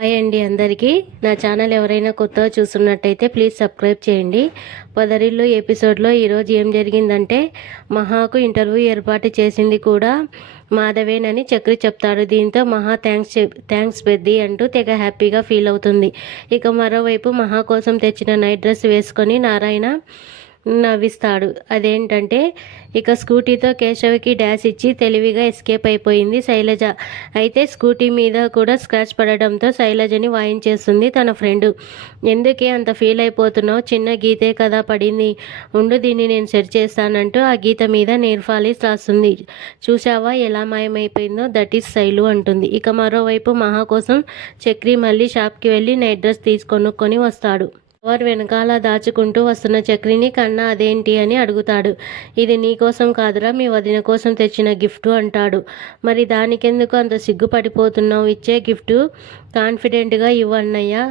Hi అండి అందరికీ. నా ఛానల్ ఎవరైనా కొత్తగా చూస్తున్నట్టయితే ప్లీజ్ సబ్స్క్రైబ్ చేయండి. పొదరిల్లు ఎపిసోడ్లో ఈరోజు ఏం జరిగిందంటే, మహాకు ఇంటర్వ్యూ ఏర్పాటు చేసింది కూడా మాధవేనని చక్రి చెప్తాడు. దీంతో మహా థ్యాంక్స్ పెద్ది అంటూ తెగ హ్యాపీగా ఫీల్ అవుతుంది. ఇక మరోవైపు మహా కోసం తెచ్చిన నైట్ డ్రెస్ వేసుకొని నారాయణ నవ్విస్తాడు. అదేంటంటే ఇక స్కూటీతో కేశవకి డాష్ ఇచ్చి తెలివిగా ఎస్కేప్ అయిపోయింది శైలజ. అయితే స్కూటీ మీద కూడా స్క్రాచ్ పడడంతో శైలజని వాయించేస్తుంది తన ఫ్రెండ్. ఎందుకే అంత ఫీల్ అయిపోతున్నావు, చిన్న గీతే కదా పడింది, ఉండు దీన్ని నేను సెట్ చేస్తానంటూ ఆ గీత మీద నెయిల్ పాలిష్ రాస్తుంది. చూసావా ఎలా మాయమైపోయిందో, దట్ ఈస్ శైలు అంటుంది. ఇక మరోవైపు మహా కోసం చక్రి మళ్ళీ షాప్కి వెళ్ళి నైట్ డ్రెస్ తీసుకొనుక్కొని వస్తాడు. ఎవరు వెనకాల దాచుకుంటూ వస్తున్న చక్రిని కన్నా అదేంటి అని అడుగుతాడు. ఇది నీకోసం కాదురా, మీ వదిన కోసం తెచ్చిన గిఫ్ట్ అంటాడు. మరి దానికెందుకు అంత సిగ్గుపడిపోతున్నావు, ఇచ్చే గిఫ్ట్ కాన్ఫిడెంట్గా ఇవ్వన్నయ్యా,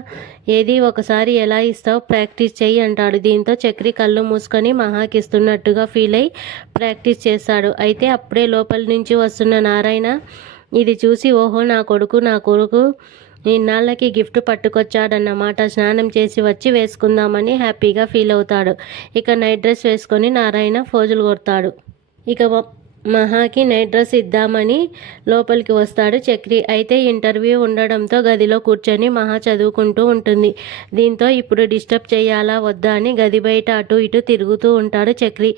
ఏది ఒకసారి ఎలా ఇస్తావు, ప్రాక్టీస్ చెయ్యి అంటాడు. దీంతో చక్రి కళ్ళు మూసుకొని మహాకిస్తున్నట్టుగా ఫీల్ అయి ప్రాక్టీస్ చేస్తాడు. అయితే అప్పుడే లోపల నుంచి వస్తున్న నారాయణ ఇది చూసి, ఓహో నా కొడుకు ఇన్నాళ్ళకి గిఫ్ట్ పట్టుకొచ్చాడన్నమాట, స్నానం చేసి వచ్చి వేసుకుందామని హ్యాపీగా ఫీల్ అవుతాడు. ఇక నైట్ డ్రెస్ వేసుకొని నారాయణ ఫోజులు కొడతాడు. ఇక మహాకి నైట్ డ్రెస్ ఇద్దామని లోపలికి వస్తాడు చక్రి. అయితే ఇంటర్వ్యూ ఉండడంతో గదిలో కూర్చొని మహా చదువుకుంటూ ఉంటుంది. దీంతో ఇప్పుడు డిస్టర్బ్ చేయాలా వద్దా అని గది బయట అటు ఇటు తిరుగుతూ ఉంటాడు చక్రి.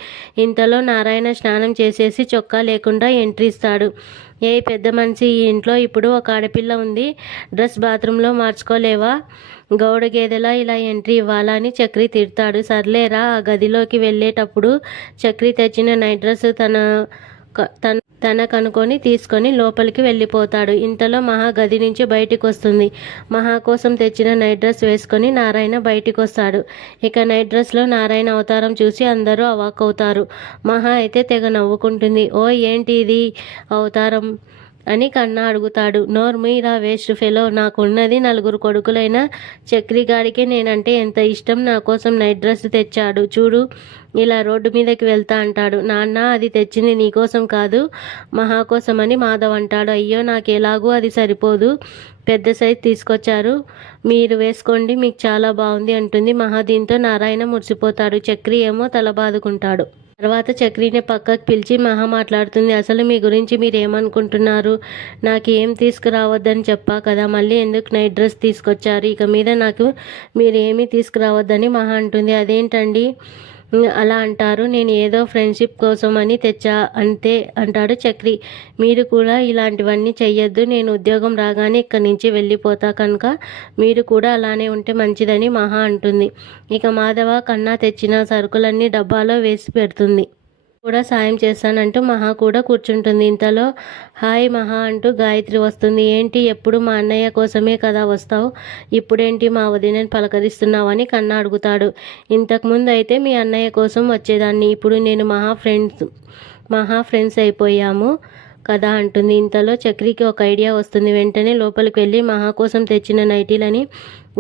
ఇంతలో నారాయణ స్నానం చేసేసి చొక్కా లేకుండా ఎంట్రీ ఇస్తాడు. ఏ పెద్ద మనిషి, ఈ ఇంట్లో ఇప్పుడు ఒక ఆడపిల్ల ఉంది, డ్రెస్ బాత్రూంలో మార్చుకోలేవా, గౌడ గేదెలా ఇలా ఎంట్రీ ఇవ్వాలా అని చక్రి తిడతాడు. సర్లేరా. ఆ గదిలోకి వెళ్ళేటప్పుడు చక్రి తెచ్చిన నైట్ డ్రెస్ తనకనుకొని తీసుకొని లోపలికి వెళ్ళిపోతాడు. ఇంతలో మహా గది నుంచి బయటికి వస్తుంది. మహా కోసం తెచ్చిన నైట్ డ్రెస్ వేసుకొని నారాయణ బయటికి వస్తాడు. ఇక నైట్ డ్రెస్లో నారాయణ అవతారం చూసి అందరూ అవాక్కవుతారు. మహా అయితే తెగ నవ్వుకుంటుంది. ఓ ఏంటి ఇది అవతారం అని కన్నా అడుగుతాడు. నోర్మీరా వేస్ట్ ఫెలో, నాకున్నది 4 కొడుకులైన చక్రిగాడికి నేనంటే ఎంత ఇష్టం, నా కోసం నైట్ డ్రెస్ తెచ్చాడు చూడు, ఇలా రోడ్డు మీదకి వెళ్తా అంటాడు. నాన్న అది తెచ్చింది నీకోసం కాదు, మహా కోసం అని మాధవ్ అంటాడు. అయ్యో నాకు ఎలాగూ అది సరిపోదు, పెద్ద సైజ్ తీసుకొచ్చారు, మీరు వేసుకోండి, మీకు చాలా బాగుంది అంటుంది మహా. దీంతో నారాయణ మురిసిపోతాడు. చక్రి ఏమో తల బాదుకుంటాడు. తర్వాత చక్రిని పక్కకు పిలిచి మహా మాట్లాడుతుంది. అసలు మీ గురించి మీరు ఏమనుకుంటున్నారు, నాకు ఏం తీసుకురావద్దని చెప్పా కదా, మళ్ళీ ఎందుకు నైట్ డ్రెస్ తీసుకొచ్చారు, ఇక మీద నాకు మీరు ఏమీ తీసుకురావద్దని మహా అంటుంది. అదేంటండి అలా అంటారు, నేను ఏదో ఫ్రెండ్షిప్ కోసం అని తెచ్చా అంతే అంటాడు చక్రి. మీరు కూడా ఇలాంటివన్నీ చెయ్యొద్దు, నేను ఉద్యోగం రాగానే ఇక్కడి నుంచి వెళ్ళిపోతా కనుక మీరు కూడా అలానే ఉంటే మంచిదని మహా అంటుంది. ఇక మాధవ కన్నా తెచ్చిన సరుకులన్నీ డబ్బాలో వేసి పెడుతుంది. కూడా సాయం చేస్తానంటూ మహా కూడా కూర్చుంటుంది. ఇంతలో హాయ్ మహా అంటూ గాయత్రి వస్తుంది. ఏంటి ఎప్పుడు మా అన్నయ్య కోసమే కదా వస్తావు, ఇప్పుడేంటి మా వదినని పలకరిస్తున్నావు అని కన్నా అడుగుతాడు. ఇంతకుముందు అయితే మీ అన్నయ్య కోసం వచ్చేదాన్ని, ఇప్పుడు నేను మహా ఫ్రెండ్స్ అయిపోయాము కదా అంటుంది. ఇంతలో చక్రికి ఒక ఐడియా వస్తుంది. వెంటనే లోపలికి వెళ్ళి మహా కోసం తెచ్చిన నైటీలని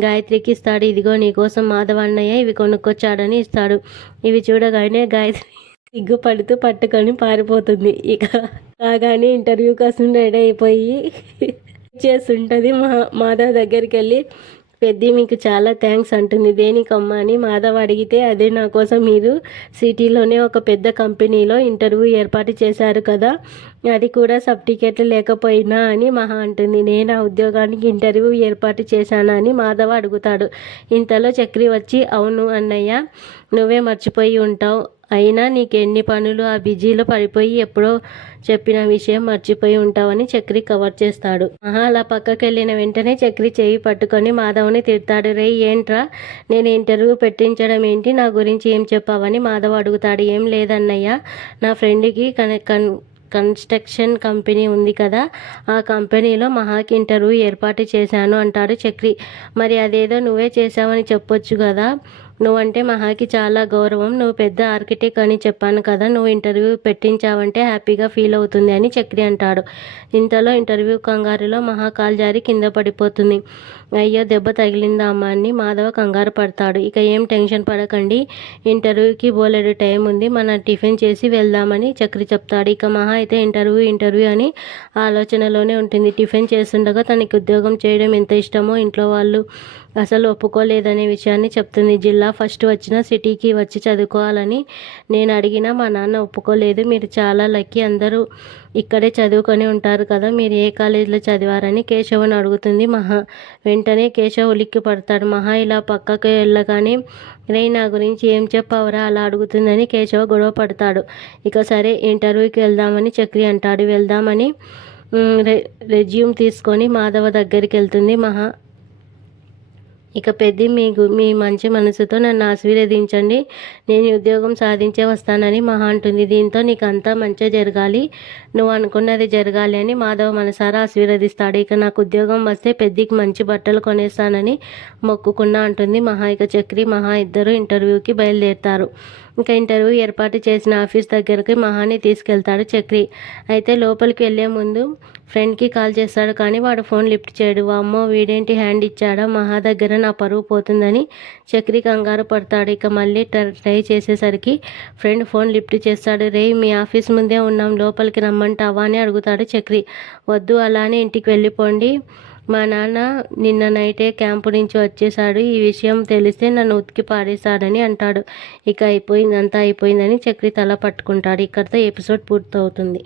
గాయత్రికి ఇస్తాడు. ఇదిగో నీకోసం మాధవ అన్నయ్య ఇవి కొనుక్కొచ్చాడని ఇస్తాడు. ఇవి చూడగానే గాయత్రి సిగ్గుపడుతూ పట్టుకొని పారిపోతుంది. ఇక రాగానే ఇంటర్వ్యూ కోసం రెడీ అయిపోయి చేస్తుంటుంది. మాధవ్ దగ్గరికి వెళ్ళి పెద్ది మీకు చాలా థ్యాంక్స్ అంటుంది. దేనికమ్మా అని మాధవ్ అడిగితే, అదే నా కోసం మీరు సిటీలోనే ఒక పెద్ద కంపెనీలో ఇంటర్వ్యూ ఏర్పాటు చేశారు కదా, అది కూడా సర్టిఫికెట్లు లేకపోయినా అని మహా అంటుంది. నేను ఆ ఉద్యోగానికి ఇంటర్వ్యూ ఏర్పాటు చేశానా అని మాధవ్ అడుగుతాడు. ఇంతలో చక్రి వచ్చి, అవును అన్నయ్య, నువ్వే మర్చిపోయి ఉంటావు, అయినా నీకెన్ని పనులు, ఆ బిజీలో పడిపోయి ఎప్పుడో చెప్పిన విషయం మర్చిపోయి ఉంటావని చక్రి కవర్ చేస్తాడు. మహా అలా పక్కకి వెళ్ళిన వెంటనే చక్రి చేయి పట్టుకొని మాధవ్ని తిడతాడు. రే ఏంట్రా, నేను ఇంటర్వ్యూ పెట్టించడం ఏంటి, నా గురించి ఏం చెప్పావని మాధవ్ అడుగుతాడు. ఏం లేదన్నయ్య, నా ఫ్రెండ్కి కన్స్ట్రక్షన్ కంపెనీ ఉంది కదా, ఆ కంపెనీలో మహాకి ఇంటర్వ్యూ ఏర్పాటు చేశాను అంటాడు చక్రి. మరి అదేదో నువ్వే చేశావని చెప్పొచ్చు కదా, నువ్వంటే మహాకి చాలా గౌరవం, నువ్వు పెద్ద ఆర్కిటెక్ట్ అని చెప్పాను కదా, నువ్వు ఇంటర్వ్యూ పెట్టించావంటే హ్యాపీగా ఫీల్ అవుతుంది అని చక్రి అంటాడు. ఇంతలో ఇంటర్వ్యూ కంగారులో మహా కాలు జారి కింద పడిపోతుంది. అయ్యో దెబ్బ తగిలిందా అమ్మ అని మాధవ కంగారు పడతాడు. ఇక ఏం టెన్షన్ పడకండి, ఇంటర్వ్యూకి బోలెడు టైం ఉంది, మన టిఫిన్ చేసి వెళ్దామని చక్రి చెప్తాడు. ఇక మహా అయితే ఇంటర్వ్యూ అని ఆలోచనలోనే ఉంటుంది. టిఫిన్ చేస్తుండగా తనకి ఉద్యోగం చేయడం ఎంత ఇష్టమో ఇంట్లో వాళ్ళు అసలు ఒప్పుకోలేదనే విషయాన్ని చెప్తుంది. జిల్లా ఫస్ట్ వచ్చిన సిటీకి వచ్చి చదువుకోవాలని నేను అడిగినా మా నాన్న ఒప్పుకోలేదు. మీరు చాలా లక్కీ, అందరూ ఇక్కడే చదువుకొని ఉంటారు కదా, మీరు ఏ కాలేజీలో చదివారని కేశవని అడుగుతుంది మహా. వెంటనే కేశవ్ ఉలిక్కి పడతాడు. మహా ఇలా పక్కకు వెళ్ళగానే రే నా గురించి ఏం చెప్పావురా అలా అడుగుతుందని కేశవ గొడవ పడతాడు. ఇక సరే ఇంటర్వ్యూకి వెళ్దామని చక్రి అంటాడు. వెళ్దామని రెజ్యూమ్ తీసుకొని మాధవ దగ్గరికి వెళ్తుంది మహా. ఇక పెద్ది మీ మంచి మనసుతో నన్ను ఆశీర్వదించండి, నేను ఉద్యోగం సాధించే వస్తానని మహా అంటుంది. దీంతో నీకు అంతా మంచిగా జరగాలి, నువ్వు అనుకున్నది జరగాలి అని మాధవ్ మనసారా ఆశీర్వదిస్తాడు. ఇక నాకు ఉద్యోగం వస్తే పెద్దికి మంచి బట్టలు కొనేస్తానని మొక్కుకున్నా అంటుంది మహా. ఇక చక్రి మహా ఇద్దరు ఇంటర్వ్యూకి బయలుదేరుతారు. ఇంకా ఇంటర్వ్యూ ఏర్పాటు చేసిన ఆఫీస్ దగ్గరికి మహాని తీసుకెళ్తాడు చక్రి. అయితే లోపలికి వెళ్లే ముందు ఫ్రెండ్కి కాల్ చేస్తాడు, కానీ వాడు ఫోన్ లిఫ్ట్ చేయడు. అమ్మో వీడేంటి హ్యాండ్ ఇచ్చాడా, మహా దగ్గర నా పరువు పోతుందని చక్రి కంగారు పడతాడు. ఇక మళ్ళీ ట్రై చేసేసరికి ఫ్రెండ్ ఫోన్ లిఫ్ట్ చేస్తాడు. రే మీ ఆఫీస్ ముందే ఉన్నాం, లోపలికి రమ్మంటావా అని అడుగుతాడు చక్రి. వద్దు, అలానే ఇంటికి వెళ్ళిపోండి, మా నాన్న నిన్న నైటే క్యాంపు నుంచి వచ్చేసాడు, ఈ విషయం తెలిస్తే నన్ను ఉతికి పాడేశాడని అంటాడు. ఇక అంతా అయిపోయిందని చక్రి తల పట్టుకుంటాడు. ఇక్కడితో ఎపిసోడ్ పూర్తవుతుంది.